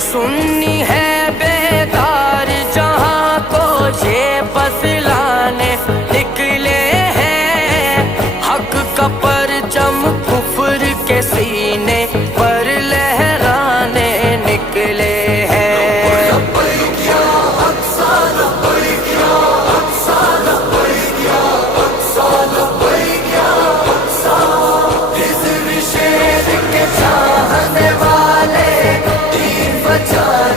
سنی ہے بیدار جہاں کو یہ بتلانے نکلے ہیں، حق کا پرچم کفر کے سینے پر لہرانے نکلے ہیں۔ چاہنے والے دین بچانے